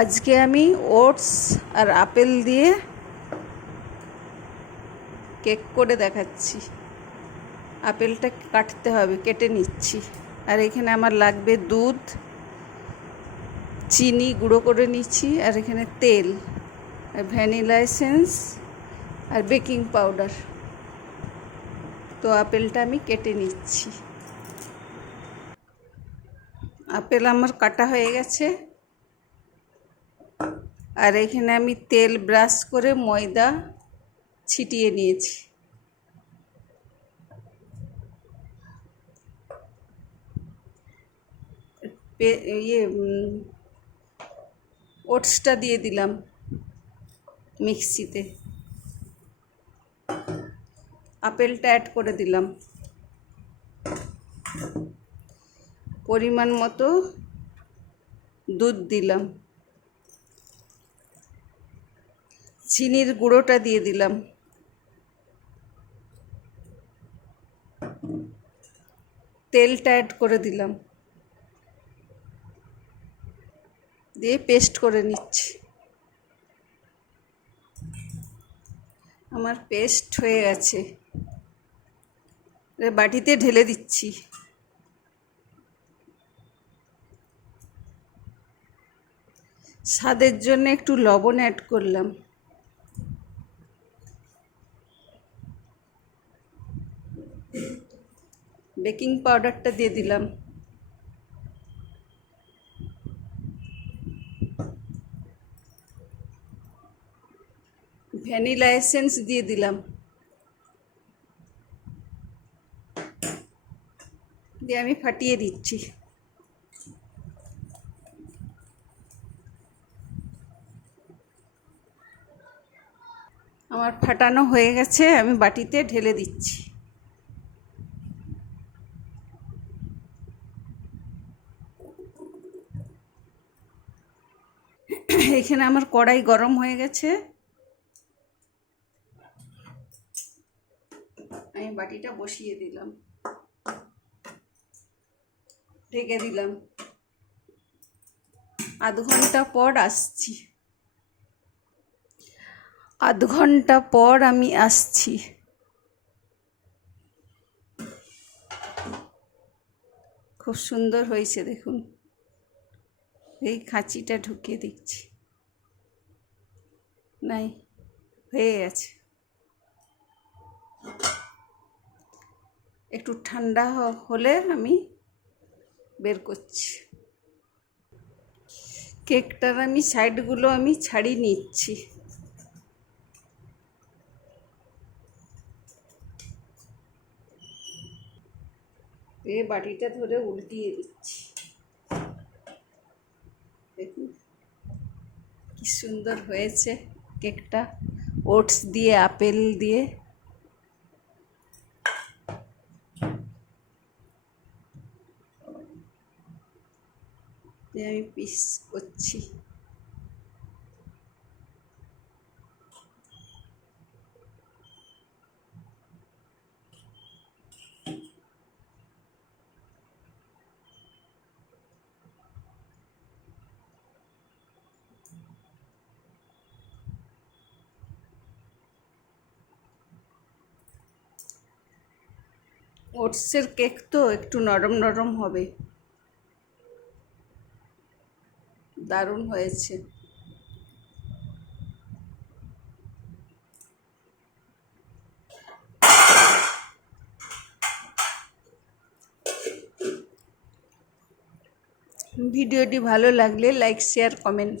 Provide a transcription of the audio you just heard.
আজকে আমি ওটস আর আপেল দিয়ে কেক করে দেখাচ্ছি। আপেলটা কাটতে হবে, কেটে নিচ্ছি। আর এখানে আমার লাগবে দুধ, চিনি গুঁড়ো করে নিচ্ছি, আর এখানে তেল, আর ভ্যানিলা এসেন্স, আর বেকিং পাউডার। তো আপেলটা আমি কেটে নিচ্ছি। আপেল আমার কাটা হয়ে গেছে। আর এখানে আমি তেল ব্রাশ করে ময়দা ছিটিয়ে নিয়েছি। ওটসটা দিয়ে দিলাম মিক্সিতে, আপেলটা অ্যাড করে দিলাম, পরিমাণ মতো দুধ দিলাম, চিনির গুঁড়োটা দিয়ে দিলাম, তেলটা অ্যাড করে দিলাম, দিয়ে পেস্ট করে নিচ্ছি। আমার পেস্ট হয়ে গেছে, বাটিতে ঢেলে দিচ্ছি। স্বাদের জন্য একটু লবণ অ্যাড করলাম। বেকিং পাউডারটা দিয়ে দিলাম। ভ্যানিলা এসেন্স দিয়ে দিলাম, দিয়ে আমি ফাটিয়ে দিচ্ছি। আমার ফাটানো হয়ে গেছে, আমি বাটিতে ঢেলে দিচ্ছি। এখানে আমার কড়াই গরম হয়ে গেছে, আমি বাটিটা বসিয়ে দিলাম, ঢেকে দিলাম। আধ ঘন্টা পর আসছি। আধ ঘন্টা পর আমি আসছি। খুব সুন্দর হয়েছে দেখুন। এই খাঁচিটা ঢুকিয়ে দিচ্ছি। নাই, হয়ে গেছে। একটু ঠান্ডা হলে আমি বের করছি। কেকটার আমি সাইডগুলো আমি ছাড়িয়ে নিচ্ছি। এই বাটিটা ধরে উল্টিয়ে দিচ্ছি। দেখুন কি সুন্দর হয়েছে কেকটা, ওটস দিয়ে আপেল দিয়ে। আমি পিস করছি। ওটসের কেক তো একটু নরম নরম হবে। দারুণ হয়েছে। ভিডিওটি ভালো লাগলে লাইক, শেয়ার, কমেন্ট।